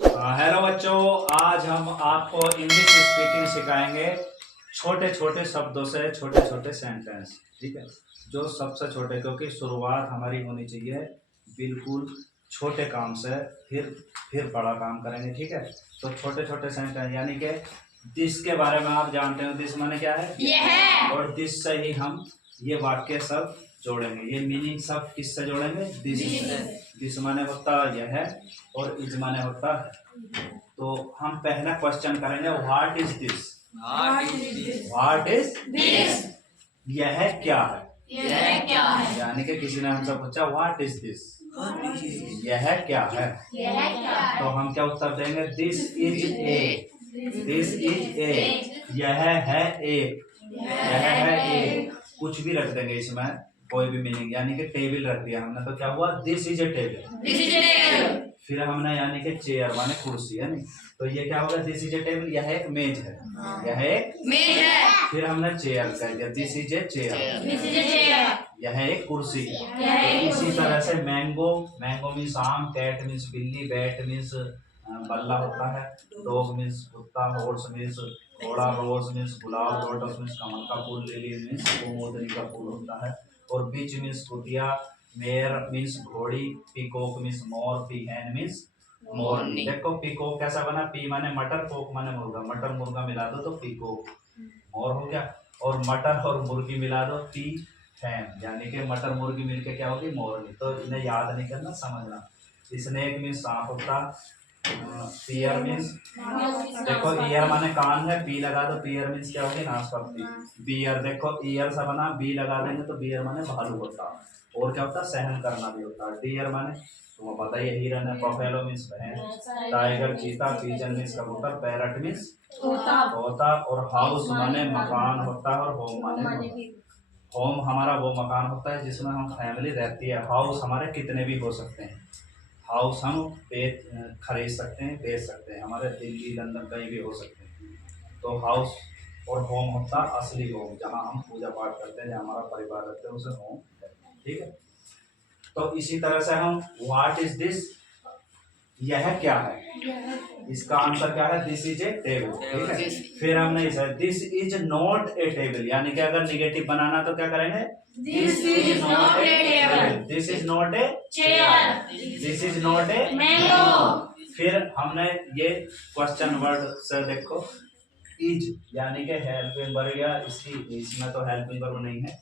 Hello बच्चों, आज हम आपको इंग्लिश स्पीकिंग सिखाएंगे छोटे छोटे शब्दों से, छोटे छोटे सेंटेंस। ठीक है, जो सबसे छोटे, क्योंकि शुरुआत हमारी होनी चाहिए बिल्कुल छोटे काम से, फिर बड़ा काम करेंगे। ठीक है, तो छोटे छोटे सेंटेंस, यानी कि दिस के बारे में आप जानते हो, दिस माने क्या है, यह। और दिस से ही हम ये वाक्य सब जोड़ेंगे, ये मीनिंग सब किससे जोड़ेंगे, दिस से। दिस माने होता यह है और इज माने होता है। तो हम पहला क्वेश्चन करेंगे, what is this. What is this. यह क्या है। यह क्या है। यानी कि किसी ने हमसे पूछा व्हाट इज दिस, यह क्या है, यह क्या है। तो हम क्या उत्तर देंगे, this is a. This is a, यह है एक, यह है एक। कुछ भी रख देंगे इसमें, कोई भी मीनिंग, यानी कि टेबल रख दिया हमने, तो क्या हुआ, this is a table. This is table. फिर हमने यानी कि चेयर माने कुर्सी है, नहीं तो ये क्या होगा, दिस इज ए टेबल, यह एक मेज है, यह एक मेज है। फिर हमने चेयर कह दिया, this is a chair, this is chair. यह एक कुर्सी है। यह एक इसी कुर्सी। तरह से मैंगो, मैंगो मीन्स आम, कैट मीन्स बिल्ली, बैट मीन्स बल्ला होता है, डॉग मीन्स कुत्ता, हॉर्स मीन्स घोड़ा, रोज मीन्स गुलाब, लोटस मीन्स कमल का फूल, लिली मीन्स कुमुदनी का फूल होता है, और बीच मीन्स कुतिया, मेयर मीन्स घोड़ी, पीकॉक मीन्स मोर, पीहैन मीन्स मोरनी। देखो पीकॉक कैसा बना, पी माने मटर, कोक माने मुर्गा, मटर मुर्गा मिला दो तो पीकॉक मोर हो गया, और मटर और मुर्गी मिला दो पी हैन, यानी कि मटर मुर्गी मिलके क्या होगी, मोरनी। तो इन्हें याद नहीं करना, समझना। स्नेक मीन्स सांप होता, पियर मीन्स, देखो ईयर माने कान है, पी लगा दो, पियर मीन्स क्या होगी, नाशपाती। बियर, देखो ईयर से बना, बी लगा देंगे तो बियर माने भालू होता, और क्या होता, सहन करना भी होता है। डियर माने तुम्हें पता ही है, हिरन है। बफेलो मीन्स भैंस, टाइगर चीता, पिजन मीन्स कबूतर, पैरट मीन्स तोता, और हाउस माने मकान होता है, और होम माने होम हमारा वो मकान होता है जिसमें हम फैमिली रहती है। हाउस हमारे कितने भी हो सकते हैं, हाउस हम खरीद सकते हैं, बेच सकते हैं, हमारे दिल्ली लंदन कहीं भी हो सकते हैं। तो हाउस और होम होता असली होम, जहाँ हम पूजा पाठ करते हैं, जहाँ हमारा परिवार रहता है, उसे होम कहते हैं। ठीक है, तो इसी तरह से हम व्हाट इज दिस, यह क्या है, इसका आंसर क्या है, दिस इज ए टेबल। ठीक है, फिर हमने इसे this is not a table, यानी कि अगर निगेटिव बनाना तो क्या करेंगे, this is not a table. This is not a chair. This is not a mango. फिर हमने ये क्वेश्चन वर्ड से देखो, इज यानी कि हेल्पिंग वर्ब, या इसकी इसमें तो हेल्पिंग वर्ब नहीं है,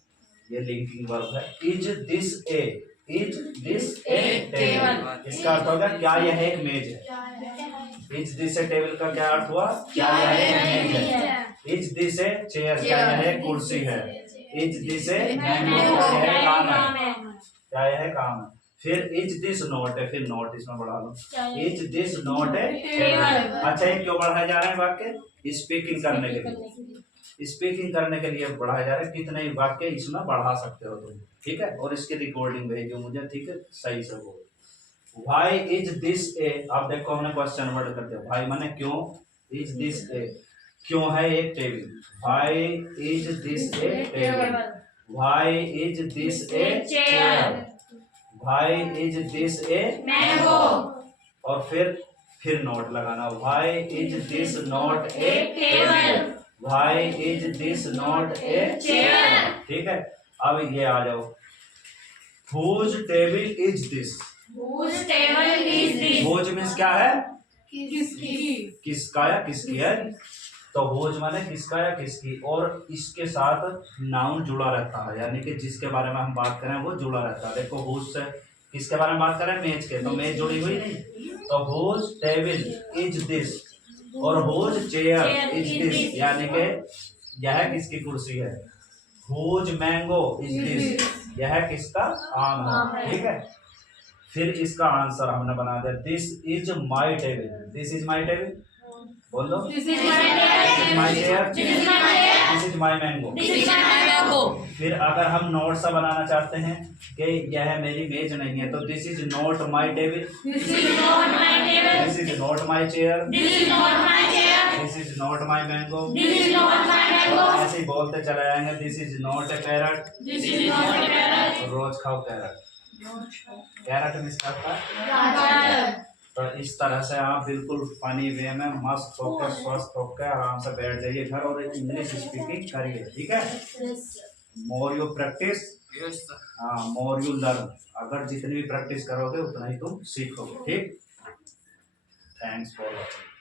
ये लिंकिंग वर्ब है। Is this A, is this a table, इसका अर्थ होगा क्या यह एक मेज है। इज दिस ए टेबल का क्या अर्थ हुआ, क्या यह एक मेज है। इज दिस ए चेयर, क्या यह एक कुर्सी है। इज दिस ए मैंगो, क्या यह काम है, क्या यह काम है। फिर इज दिस नॉट है, फिर नॉट इसमें बढ़ा लो, is this not a table. अच्छा, ये क्यों बढ़ाए जा रहे हैं वाक्य, स्पीकिंग करने के लिए, स्पीकिंग करने के लिए बढ़ाए जा रहे हैं। कितने ही वाक्य इसमें बढ़ा सकते हो तुम, ठीक है, और इसकी रिकॉर्डिंग भेजो मुझे, ठीक है, सही से बोल। व्हाई इज दिस ए, अब देखो हमने क्वेश्चन वर्ड कर दिया, व्हाई माने क्यों, इज दिस ए क्यों है एक table, why is this a table, why is this a chair, why is this a mango. और फिर नोट लगाना, why is this not a table, why is this not a chair. ठीक है, अब ये आ जाओ, whose table is this. Whose table is this? Whose means क्या है, किसकी। किसका या किसकी है, तो हुज माने किसका या किसकी, और इसके साथ नाउन जुड़ा रहता है, यानी कि जिसके बारे में हम बात करें वो जुड़ा रहता है। देखो हुज से किसके बारे में बात करें, मेज के, तो मेज जुड़ी हुई नहीं, तो हुज टेबल इज दिस, और हुज चेयर इज दिस, यानी कि यह किसकी कुर्सी है। हुज मैंगो इज दिस, यह किसका आम है। ठीक है, फिर इसका आंसर हमने बना दिया, this is my table, this is my table, बोलो, This is my table. My chair, This is my chair. This is my mango. This is my mango. फिर अगर हम नोट सा बनाना चाहते हैं कि यह मेरी मेज नहीं है, तो this is not my table, This is not my table. This is not my chair, This is not my chair. This is not my mango. This is not my mango. ऐसे ही बोलते चले जाएंगे, this is not a parrot, This is not a parrot. रोज खाओ carrot, carrot miss करता है, Gajar. तो इस तरह से आप बिल्कुल फनी वे में मस्त होकर स्वस्थ होकर आराम से बैठ जाइए घर और इंग्लिश स्पीकिंग करिए, ठीक है। मोर यू प्रैक्टिस, हाँ, मोर यू लर्न। अगर जितनी भी प्रैक्टिस करोगे उतना ही तुम सीखोगे, ठीक। Thanks for watching.